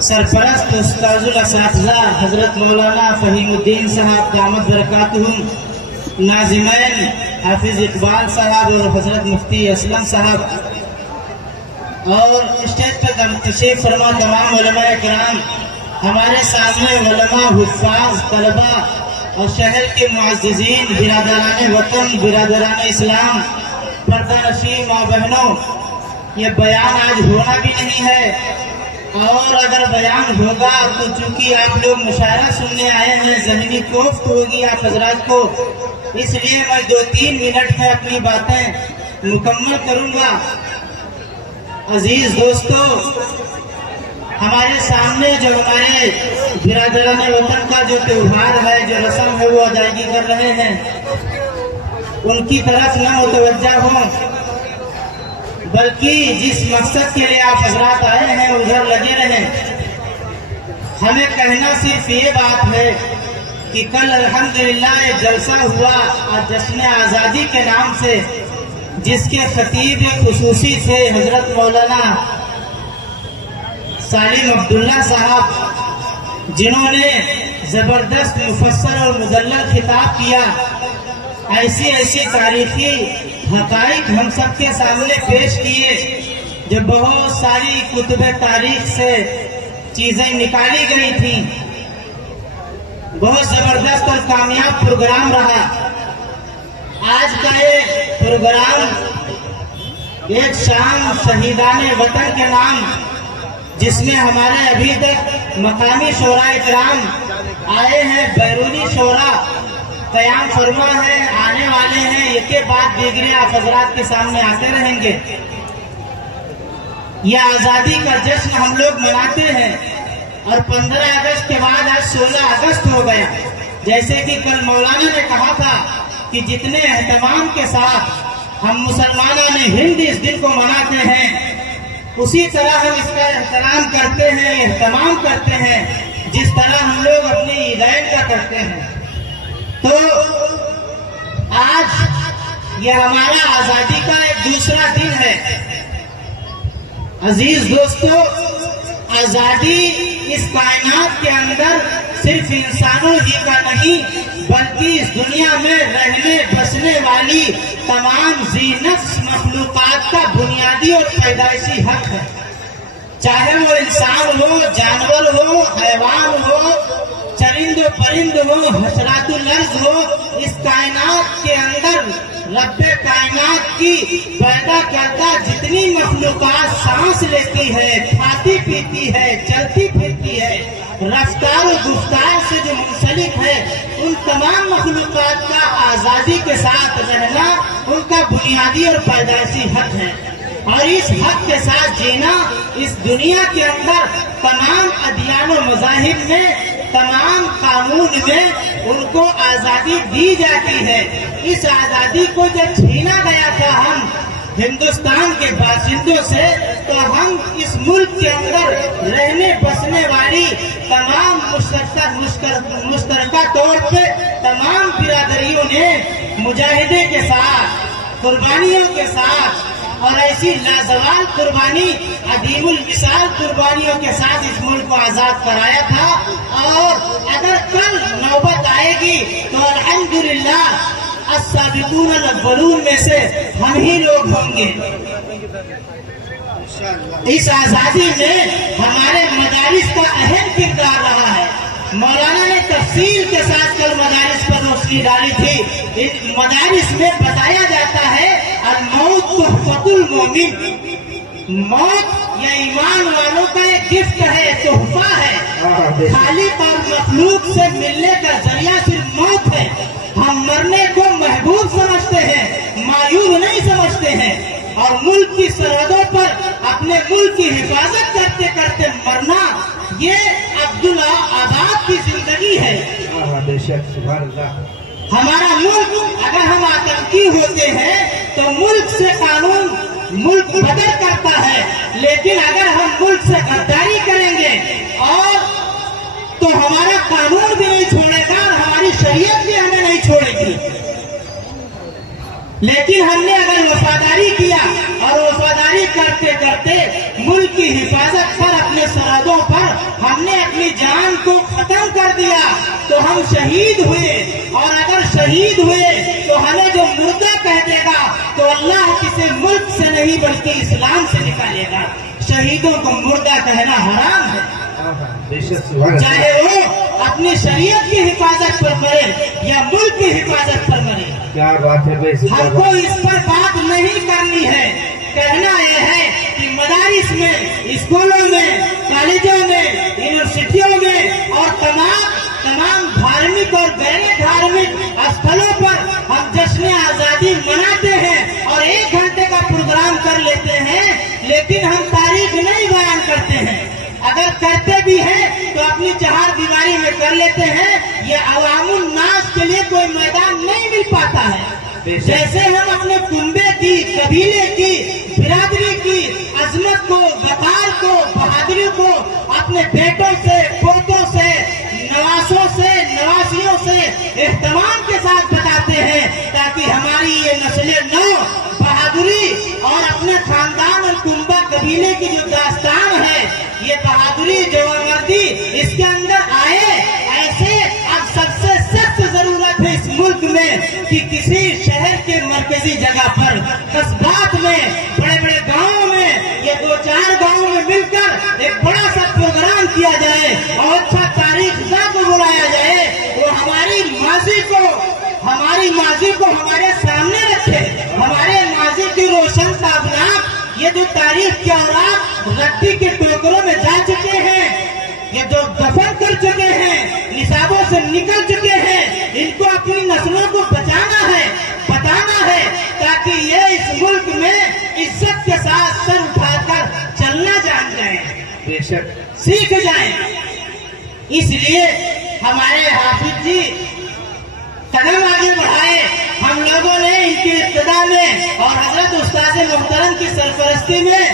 سرپرست استاذ الاساتذہ حضرت مولانا فہیم الدین صاحب دامت برکاتہم، ناظمین حافظ اقبال صاحب اور حضرت مفتی اسلم صاحب، اور اسٹیج پر تشریف فرما تمام علماء کرام، ہمارے سامنے علماء، حفاظ، طلباء اور شہر کے معززین، برادران وطن، برادران اسلام، پردہ نشین ماں بہنوں، یہ بیان آج ہونا بھی نہیں ہے، اور اگر بیان ہوگا تو چونکہ آپ لوگ مشاعرہ سننے آئے ہیں، ذہنی کوفت ہوگی آپ حضرات کو، اس لیے میں 2-3 منٹ میں اپنی باتیں مکمل کروں گا۔ عزیز دوستو، ہمارے سامنے جو ہمارے برادران وطن کا جو تہوار ہے، جو رسم ہے، وہ ادائیگی کر رہے ہیں، ان کی طرف نہ متوجہ ہوں، بلکہ جس مقصد کے لیے آپ حضرات آئے ہیں ادھر لگے رہیں۔ ہمیں کہنا صرف یہ بات ہے کہ کل الحمدللہ ایک جلسہ ہوا اور جشن آزادی کے نام سے، جس کے خطیب خصوصی تھے حضرت مولانا سالم عبداللہ صاحب، جنہوں نے زبردست مفسر اور مدلل خطاب کیا، ایسی تاریخی حقائق ہم سب کے سامنے پیش کیے، جو بہت ساری کتب تاریخ سے چیزیں نکالی گئی تھیں۔ بہت زبردست اور کامیاب پروگرام رہا۔ آج کا ایک پروگرام ایک شام شہیدان وطن کے نام، جس میں ہمارے ابھی تک مقامی شورا اکرام آئے ہیں، بیرونی شورا قیام فرما ہے، آنے والے ہیں، ایک کے بعد دیگرے آپ حضرات کے سامنے آتے رہیں گے۔ یہ آزادی کا جشن ہم لوگ مناتے ہیں، اور 15 اگست کے بعد آج 16 اگست ہو گیا۔ جیسے کہ کل مولانا نے کہا تھا کہ جتنے اہتمام کے ساتھ ہم مسلمانان ہند اس دن کو مناتے ہیں، اسی طرح ہم اس کا احترام کرتے ہیں، اہتمام کرتے ہیں، جس طرح ہم لوگ اپنی عیدین کا کرتے ہیں۔ تو آج یہ ہمارا آزادی کا ایک دوسرا دن ہے۔ عزیز دوستو، آزادی اس کائنات کے اندر صرف انسانوں ہی کا نہیں، بلکہ اس دنیا میں رہنے بسنے والی تمام ذی نفس مخلوقات کا بنیادی اور پیدائشی حق ہے۔ چاہے وہ انسان ہو، جانور ہو، حیوان ہو، چرند و پرند ہو، حشرات الارض ہو، اس کائنات کے اندر رب کائنات کی پیدا کردہ جتنی مخلوقات سانس لیتی ہے، کھاتی پیتی ہے، چلتی پھرتی ہے، رفتار و گفتار سے جو منسلک ہے، ان تمام مخلوقات کا آزادی کے ساتھ رہنا ان کا بنیادی اور پیدائشی حق ہے، اور اس حق کے ساتھ جینا اس دنیا کے اندر تمام ادیان و مذاہب میں، تمام قانون میں ان کو آزادی دی جاتی ہے۔ اس آزادی کو جب چھینا گیا تھا ہم ہندوستان کے باشندوں سے، تو ہم اس ملک کے اندر رہنے بسنے والی تمام مشترکہ طور پہ تمام برادریوں نے مجاہدے کے ساتھ، قربانیوں کے ساتھ، اور ایسی لازوال قربانی، عدیم المثال قربانیوں کے ساتھ اس ملک کو آزاد کرایا تھا۔ اور اگر کل نوبت آئے گی تو الحمدللہ السابقون الاولون میں سے ہم ہی لوگ ہوں گے۔ اس آزادی میں ہمارے مدارس کا اہم کردار رہا ہے۔ مولانا نے تفصیل کے ساتھ کل مدارس پر روشنی ڈالی تھی۔ مدارس میں بتایا جاتا ہے الموت تحفۃ المومن، موت یا ایمان والوں کا ایک گفٹ ہے، تحفہ ہے۔ خالق اور مخلوق سے ملنے کا ذریعہ صرف موت ہے۔ ہم مرنے کو محبوب سمجھتے ہیں، معیوب نہیں سمجھتے ہیں، اور ملک کی سرحدوں پر اپنے ملک کی حفاظت کرتے کرتے مرنا، یہ عبدالآباد کی زندگی ہے۔ بے شک، سبحان اللہ۔ ہمارا ملک، اگر ہم آتنکی ہوتے ہیں تو ملک سے قانون ملک بدل کرتا ہے، لیکن اگر ہم ملک سے غداری کریں گے اور تو ہمارا قانون بھی نہیں چھوڑے گا اور ہماری شریعت بھی ہمیں نہیں چھوڑے گی۔ لیکن ہم نے اگر وفاداری کیا اور وفاداری کرتے کرتے ملک کی حفاظت پر، اپنے سرحدوں پر ہم شہید ہوئے، اور اگر شہید ہوئے تو ہمیں جو مردہ کہہ دے گا تو اللہ کسی ملک سے نہیں بلکہ اسلام سے نکالے گا۔ شہیدوں کو مردہ کہنا حرام ہے، بے شک سبحان اللہ۔ چاہے وہ اپنی شریعت کی حفاظت پر مرے یا ملک کی حفاظت پر مرے۔ کیا بات ہے بھائی، ہم کو اس پر بات نہیں کرنی ہے، کہنا یہ ہے کہ مدارس میں، اسکولوں میں، کالجوں میں، یونیورسٹیوں میں اور تمام دھارمک اور غیر دھارمک استھلوں پر ہم جشن آزادی مناتے ہیں اور 1 گھنٹے کا پروگرام کر لیتے ہیں، لیکن ہم تاریخ نہیں بیان کرتے ہیں۔ اگر کرتے بھی ہیں تو اپنی چہار دیواری میں کر لیتے ہیں، یہ عوام الناس کے لیے کوئی میدان نہیں مل پاتا ہے۔ جیسے ہم اپنے کنبے کی، قبیلے کی، برادری کی عظمت کو، وقار کو، بہادری کو اپنے بیٹوں سے، پوتوں سے، نواسوں سے، نواسیوں سے اہتمام کے ساتھ بتاتے ہیں، تاکہ ہماری یہ نسل نو بہادری اور اپنے خاندان اور کنبہ قبیلے کی جو داستان ہے، یہ بہادری، جوانمردی اس کے اندر آئے۔ ایسے اب سب سے سخت ضرورت ہے اس ملک میں کہ کسی شہر کے مرکزی جگہ پر، قصبات میں، بڑے بڑے گاؤں میں، یہ 2-4 گاؤں میں مل کر ایک بڑا سا پروگرام کیا جائے اور اچھا تاریخ داں کو بلایا جائے، وہ ہماری ماضی کو ہمارے سامنے رکھے، ہمارے ماضی کی روشن تابناک یہ جو تاریخ کے اوراق رتی کے ٹوکروں میں جا چکے ہیں، یہ جو دفن کر چکے ہیں، نصابوں سے نکل چکے ہیں، ان کو اپنی نسلوں کو بچانا ہے، بتانا ہے، تاکہ یہ اس ملک میں عزت کے ساتھ سر اٹھا کر چلنا جان جائیں، بے شک سیکھ جائیں۔ اس لیے ہمارے حافظ جی قدم آگے بڑھائے، ہم لوگوں نے ان کی ابتدا میں اور حضرت استاد محترم کی سرپرستی میں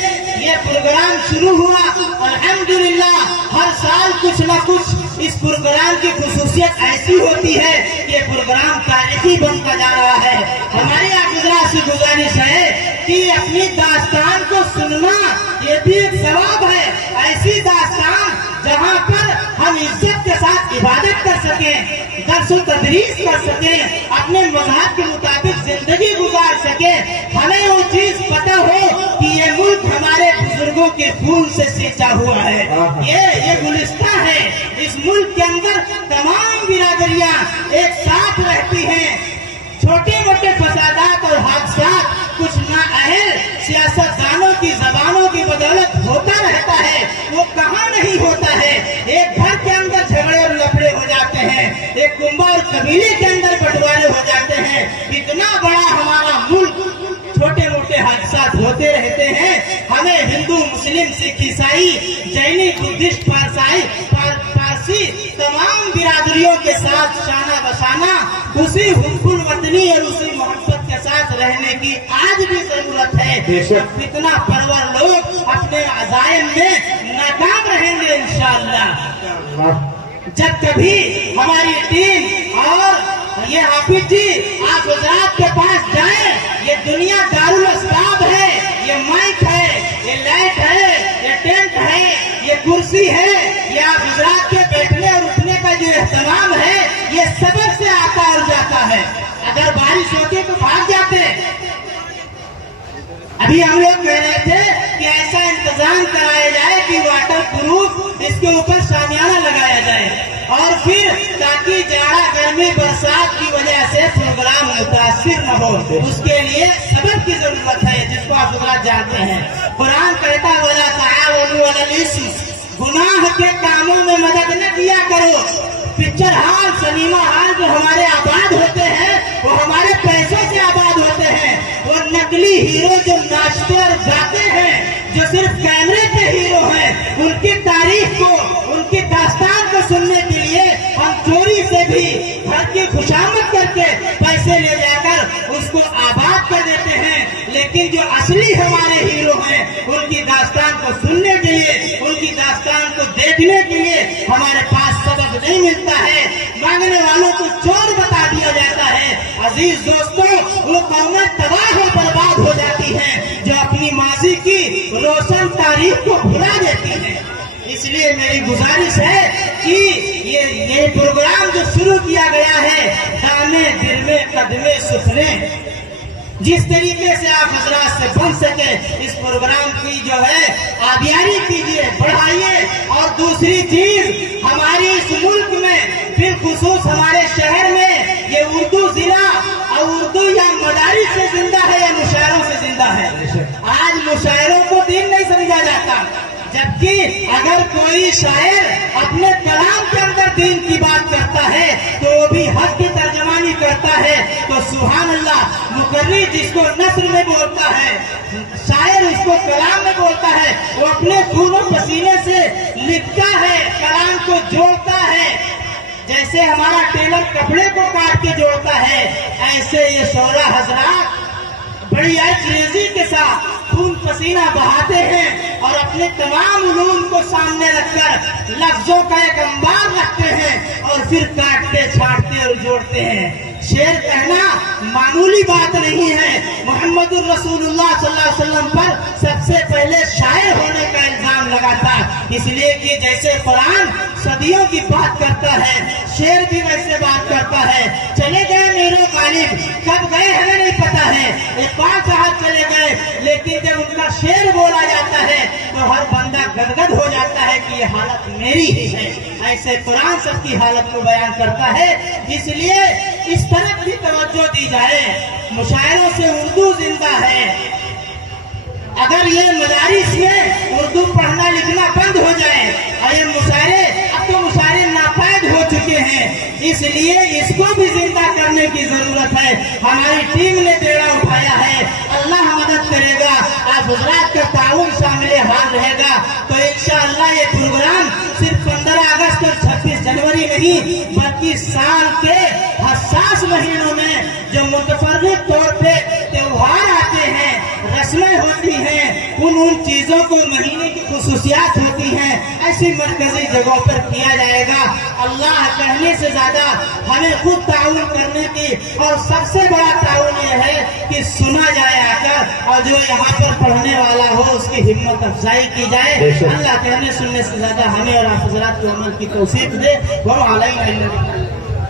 یہ پروگرام شروع ہوا۔ الحمدللہ ہر سال کچھ نہ کچھ اس پروگرام کی خصوصیت ایسی ہوتی ہے کہ یہ پروگرام تاریخی بنتا جا رہا ہے۔ ہماری آپ حضرات سے گزارش ہے کہ اپنی داستان کو سننا یہ بھی ایک ثواب ہے، ایسی داستان جہاں پر ہم عزت کے ساتھ عبادت کر سکیں، درس و تدریس کر سکیں، اپنے مذہب کے مطابق زندگی گزار سکیں، ہمیں وہ چیز پتہ ہو کہ یہ ملک ہمارے بزرگوں کے خون سے سینچا ہوا ہے، یہ گلستان ہے۔ اس ملک کے اندر تمام برادریاں ایک ساتھ رہتی ہیں، چھوٹے موٹے فسادات اور حادثات کچھ نااہل سیاست دانوں کی زبانوں کی بدولت ہوتا رہتا ہے، وہ کہاں نہیں ہوتا ہے۔ ایک گھر کے اندر جھگڑے اور لفڑے ہو جاتے ہیں، ایک کنبہ اور قبیلے کے اندر بٹوارے ہو جاتے ہیں، اتنا بڑا ہمارا ملک، چھوٹے موٹے حادثات ہوتے رہتے ہیں۔ ہمیں ہندو، مسلم، سکھ، عیسائی، جینی، بدھسٹ، پارسی تمام برادریوں کے ساتھ شانہ بشانہ اسی حب الوطنی اور اسی محبت کے ساتھ رہنے کی آج بھی ضرورت ہے۔ فتنہ پرور لوگ اپنے عزائم میں ناکام رہیں گے انشاءاللہ۔ جب کبھی ہماری ٹیم اور یہ حافظ جی آپ حضرات کے پاس جائیں، یہ دنیا دارالاسباب ہے، یہ مائک ہے، یہ لائٹ ہے، یہ ٹینٹ ہے، یہ کرسی ہے، یہ آپ حضرات کے بیٹھنے اور اٹھنے کا جو اہتمام ہے، یہ سبب سے آتا اور جاتا ہے۔ اگر بارش ہوتی تو بھاگ جاتے۔ ابھی ہم لوگ کہہ رہے تھے کہ ایسا انتظام کرایا جائے کہ واٹر پروف اس کے اوپر شامیانہ لگایا جائے، اور پھر تاکہ جاڑا، گرمی، برسات کی وجہ سے پروگرام متاثر نہ ہو، اس کے لیے سبب کی ضرورت ہے، جس کو آپ حضرات جانتے ہیں۔ قرآن کہتا ہے وَلَا تَعَاوَنُوا عَلَى الْإِثْمِ، گناہ کے کاموں میں مدد نہ کیا کرو۔ پکچر ہال، سنیما ہال جو ہمارے آباد ہوتے ہیں وہ ہمارے پیسوں سے آباد ہوتے ہیں، وہ نقلی ہیرو جو ناچتے اور گاتے ہیں، جو صرف کیمرے کے ہیرو ہیں، ان کی تاریخ کو، ان کی داستان کو سننے کے لیے ہم چوری سے بھی گھر کی خوشامد کر کے پیسے لے جا کر اس کو آباد کر دیتے ہیں، لیکن جو اصلی ہمارے ہیرو ہیں ان کی داستان کو سننے کے لیے، ان کی داستان کو دیکھنے کے لیے ہمارے پاس سبب نہیں ملتا ہے، مانگنے والوں کو چور بتا دیا جاتا ہے۔ عزیز دوستوں، وہ قومیں تباہ و برباد ہو جاتی ہیں جو اپنی ماضی کی روشن تاریخ کو بھلا دیتی ہیں۔ اس اس لیے میری گزارش ہے کہ یہ پروگرام جو شروع کیا گیا ہے دامے دل میں قدمے سفلے، جس طریقے سے آپ حضرات سے بن سکے اس پروگرام کی جو ہے آبیاری کیجیے، بڑھائیے۔ اور دوسری چیز، ہماری اس ملک میں بالخصوص ہمارے شہر میں یہ اردو ضلع اور اردو یا مدارس سے زندہ ہے یا مشاعروں سے زندہ ہے۔ آج مشاعروں کو دین نہیں سمجھا جاتا، جبکہ اگر کوئی شاعر اپنے کلام کے اندر دین کی بات کرتا ہے تو وہ بھی حق کی ترجمانی کرتا ہے، تو سبحان اللہ۔ مقرری جس کو نثر میں بولتا ہے، شاعر اس کو کلام میں بولتا ہے، وہ اپنے خون و پسینے سے لکھتا ہے، کلام کو جوڑتا ہے۔ جیسے ہمارا ٹیلر کپڑے کو کاٹ کے جوڑتا ہے، ایسے یہ شعراء حضرات بڑی عجزی کے ساتھ خون پسینہ بہاتے ہیں اور اپنے تمام علوم کو سامنے رکھ کر لفظوں کا ایک انبار رکھتے ہیں اور پھر کاٹتے چھاٹتے اور جوڑتے ہیں۔ شعر کہنا معمولی بات نہیں ہے۔ محمد الرسول اللہ صلی اللہ علیہ وسلم پر سب سے پہلے شاعر ہونے کا الزام لگا تھا، اس لیے کہ جیسے قرآن صدیوں کی بات کرتا ہے، شعر بھی ویسے بات کرتا ہے۔ چلے گئے میرے غالب، کب گئے ہمیں نہیں پتا ہے، اقبال صاحب چلے گئے، لیکن جب ان کا شعر بولا جاتا ہے تو ہر بندہ گدگد ہو جاتا ہے کہ یہ حالت میری ہی ہے۔ ایسے قرآن سب کی حالت کو بیان کرتا ہے، اس لیے اس طرف بھی توجہ دی جائے۔ مشاعروں سے اردو زندہ ہے۔ اگر یہ مدارس میں اردو پڑھنا لکھنا بند ہو جائے اور یہ مشاعرے، اب تو مشاعرے ناپید ہو چکے ہیں، اس لیے اس کو بھی زندہ کرنے کی ضرورت ہے۔ ہماری ٹیم نے بیڑا اٹھایا ہے، اللہ مدد کرے گا، آپ حضرات کا تعاون شامل حال رہے گا تو انشاءاللہ یہ پروگرام صرف 15 اگست اور 26 جنوری نہیں بلکہ سال کے حساس مہینوں میں جو متفرق طور پہ تہوار آتے ہیں، رسمیں ہوتی ہیں، ان چیزوں کو مہینے کی خصوصیات ہوتی ہیں، ایسی مرکزی جگہوں پر کیا جائے گا۔ اللہ کہنے سے زیادہ ہمیں خود تعاون کرنے کی، اور سب سے بڑا تعاون یہ ہے کہ سنا جائے آ کر، اور جو یہاں پر پڑھنے والا ہو اس کی ہمت افزائی کی جائے۔ اللہ کہنے سننے سے زیادہ ہمیں اور آپ حضرات کو عمل کی توفیق دے۔ وہ علیہ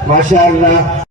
ماشاء اللہ۔